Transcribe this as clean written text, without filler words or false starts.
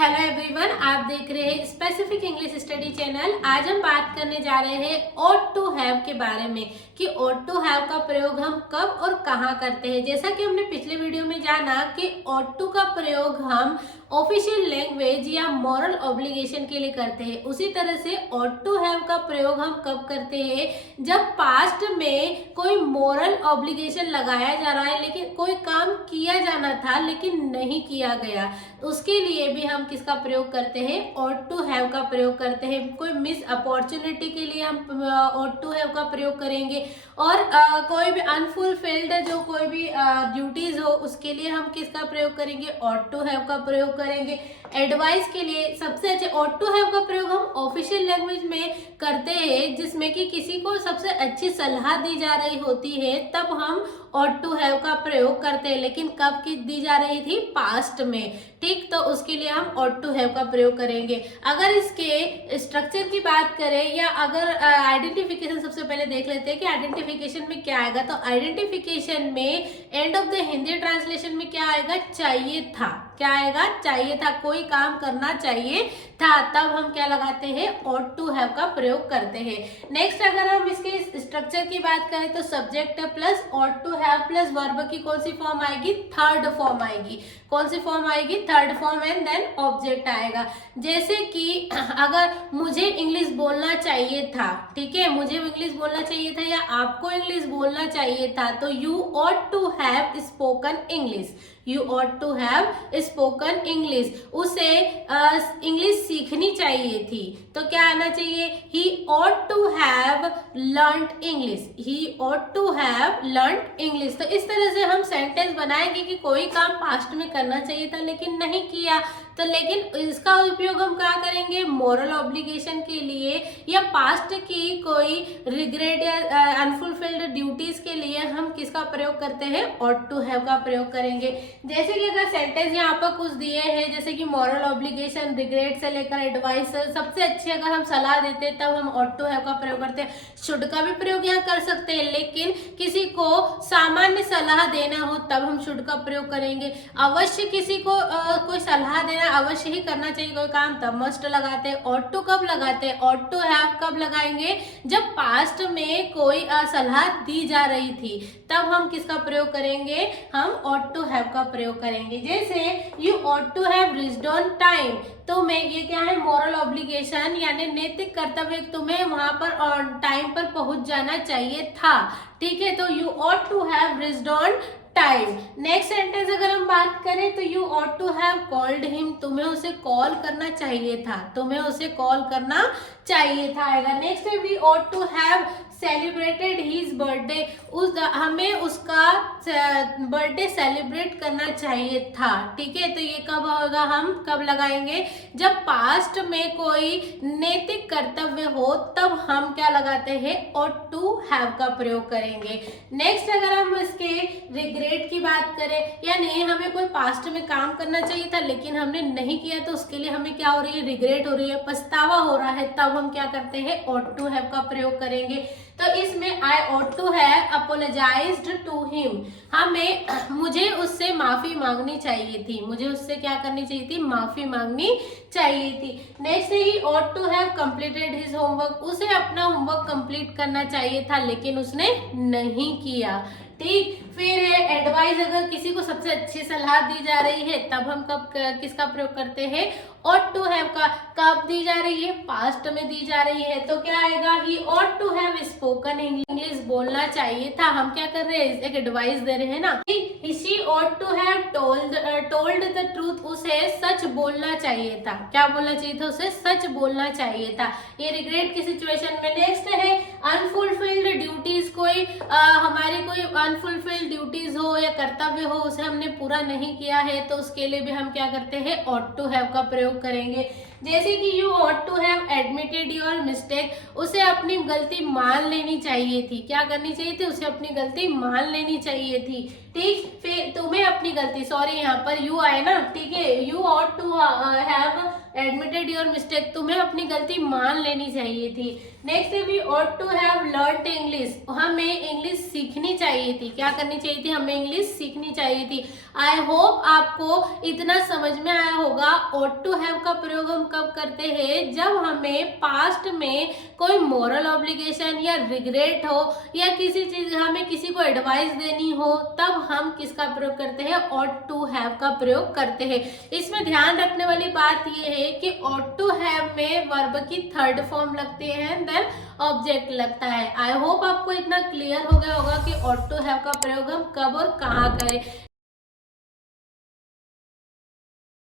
Hello everyone, आप देख रहे हैं स्पेसिफिक इंग्लिश स्टडी चैनल। आज हम बात करने जा रहे हैं ought to have के बारे में कि ought to have का प्रयोग हम कब और कहाँ करते हैं। जैसा कि हमने पिछले वीडियो में जाना कि ought to का प्रयोग हम ऑफिशियल लैंग्वेज या मॉरल ऑब्लिगेशन के लिए करते हैं, उसी तरह से ought to have का प्रयोग हम कब करते हैं जब पास्ट में कोई मॉरल ऑब्लिगेशन लगाया जा रहा है लेकिन कोई काम किया जाना था लेकिन नहीं किया गया, उसके लिए भी हम किसका प्रयोग करते हैं, ought to have का प्रयोग करते हैं। कोई मिस अपॉर्चुनिटी के लिए हम ought to have का प्रयोग करेंगे और कोई भी अनफुलफिल्ड जो कोई भी ड्यूटीज हो उसके लिए हम किसका प्रयोग करेंगे, ought to have का प्रयोग करेंगे। एडवाइस के लिए सबसे अच्छे ought to have का प्रयोग हम ऑफिशियल लैंग्वेज में करते हैं जिसमें कि किसी को सबसे अच्छी सलाह दी जा रही होती है, तब हम ought to have का प्रयोग करते हैं। लेकिन कब की दी जा रही थी, पास्ट में, ठीक, तो उसके लिए हम ought to have का प्रयोग करेंगे। अगर इसके स्ट्रक्चर की बात करें या अगर आइडेंटिफिकेशन सबसे पहले देख लेते हैं कि आइडेंटिफिकेशन में क्या आएगा, तो आइडेंटिफिकेशन में end of the Hindi translation में क्या आएगा, चाहिए था। क्या आएगा, चाहिए था, कोई काम करना चाहिए था, तब हम क्या लगाते हैं, ought to have का प्रयोग करते हैं। नेक्स्ट अगर हम इसके स्ट्रक्चर की बात करें तो subject plus ought to have plus verb की कौन सी फॉर्म आएगी, थर्ड फॉर्म आएगी। कौन सी फॉर्म आएगी, third form, and then object आएगा। जैसे कि अगर मुझे इंग्लिश बोलना चाहिए था, ठीक है, मुझे इंग्लिश बोलना चाहिए था या आपको इंग्लिश बोलना चाहिए था, तो you ought to have spoken English, you ought to have spoken English। उसे इंग्लिश सीखनी चाहिए थी, तो क्या आना चाहिए, he ought to have learnt English, he ought to have learnt English। तो इस तरह से हम सेंटेंस बनाएंगे कि कोई काम पास्ट में करना चाहिए था लेकिन नहीं किया, तो लेकिन इसका उपयोग हम क्या करेंगे, मॉरल ऑब्लिगेशन के लिए या पास्ट की कोई रिग्रेट या अनफुलफिल्ड ड्यूटीज के लिए हम किसका प्रयोग करते हैं, ought to have का प्रयोग करेंगे। जैसे कि अगर सेंटेंस यहाँ पर कुछ दिए हैं जैसे कि मॉरल ऑब्लिगेशन, रिग्रेट से लेकर एडवाइस, सबसे अच्छी अगर हम सलाह देते हैं तब हम ought to have का प्रयोग करते हैं। शुड का भी प्रयोग यहाँ कर सकते हैं, लेकिन किसी को सामान्य सलाह देना हो तब हम शुड का प्रयोग करेंगे। अवश्य किसी को कोई सलाह देना अवश्य ही करना चाहिए कोई काम, तब मस्ट लगाते हैं। ought to कब लगाते हैं, ought to have कब लगाएंगे, जब पास्ट में कोई सलाह दी जा रही थी, तब हम किसका प्रयोग करेंगे, हम ought to have का प्रयोग करेंगे। जैसे you ought to have reached on time, तो मैं ये क्या है, मॉरल ऑब्लिगेशन यानी नैतिक कर्तव्य, तुम्हें वहां पर ऑन टाइम पर पहुंच जाना चाहिए था, ठीक है, तो you ought to have reached on time. Next sentence अगर हम बात करें तो you ought to have called him, तुम्हें उसे कॉल करना चाहिए था, तुम्हें उसे कॉल करना चाहिए था आएगा। नेक्स्ट है we ought to have celebrated his birthday, हमें उसका बर्थडे सेलिब्रेट करना चाहिए था, ठीक है, तो ये कब होगा, हम कब लगाएंगे, जब पास्ट में कोई नैतिक कर्तव्य हो, तब हम क्या लगाते हैं, ought to have का प्रयोग करेंगे। नेक्स्ट अगर हम इसके रिग्रेट की बात करें, यानी हमें कोई पास्ट में काम करना चाहिए था लेकिन हमने नहीं किया, तो उसके लिए हमें क्या हो रही है, रिग्रेट हो रही है, पछतावा हो रहा है, तब हम क्या करते हैं, ought to have का प्रयोग करेंगे। तो इसमें I ought to have apologized to him, मुझे उससे माफी मांगनी चाहिए थी, मुझे उससे क्या करनी चाहिए थी, माफी मांगनी चाहिए थी। Next he ought to have completed his homework, उसे अपना होमवर्क कंप्लीट करना चाहिए था लेकिन उसने नहीं किया, ठीक। फिर है एडवाइस, अगर किसी को सबसे अच्छी सलाह दी जा रही है तब हम कब किसका प्रयोग करते हैं, ought to have का। कब दी जा रही है, पास्ट में दी जा रही है, तो क्या आएगा, he ought to have spoken English, बोलना चाहिए था। हम क्या कर रहे हैं, एक एडवाइस दे रहे हैं ना, she ought to have told the truth, उसे सच बोलना चाहिए था। क्या बोलना चाहिए था, उसे सच बोलना चाहिए था, ये रिग्रेट की सिचुएशन में। नेक्स्ट है अनफुलफिल्ड ड्यूटीज, कोई हमारी कोई अनफुलफिल्ड ड्यूटीज हो या कर्तव्य हो, उसे हमने पूरा नहीं किया है, तो उसके लिए भी हम क्या करते हैं, ought to have का प्रयोग करेंगे। जैसे कि you ought to have admitted your mistake, उसे अपनी गलती मान लेनी चाहिए थी। क्या करनी चाहिए थी? उसे अपनी गलती मान लेनी चाहिए थी। ठीक, फिर तुम्हें अपनी गलती, सॉरी यहाँ पर यू आए ना, ठीक है, you ought to have admitted your mistake, तुम्हें अपनी गलती मान लेनी चाहिए थी। Next we ought to have learned English, हमें इंग्लिश सीखनी चाहिए थी। क्या करनी चाहिए थी? हमें इंग्लिश सीखनी चाहिए थी। आई होप आपको इतना समझ में आया होगा। ऑट टू हैव का प्रयोग हम कब करते हैं? जब हमें पास्ट में कोई मॉरल ऑब्लिगेशन या रिग्रेट हो या किसी चीज, हमें किसी को एडवाइस देनी हो, तब हम किसका प्रयोग करते हैं? ऑट टू हैव का प्रयोग करते हैं। इसमें ध्यान रखने वाली बात यह है कि ऑट टू हैव में वर्ब की थर्ड फॉर्म लगती है, देन ऑब्जेक्ट लगता है। आई होप आपको इतना क्लियर हो गया होगा कि ऑट टू हैव का प्रयोग हम कब और कहाँ करें।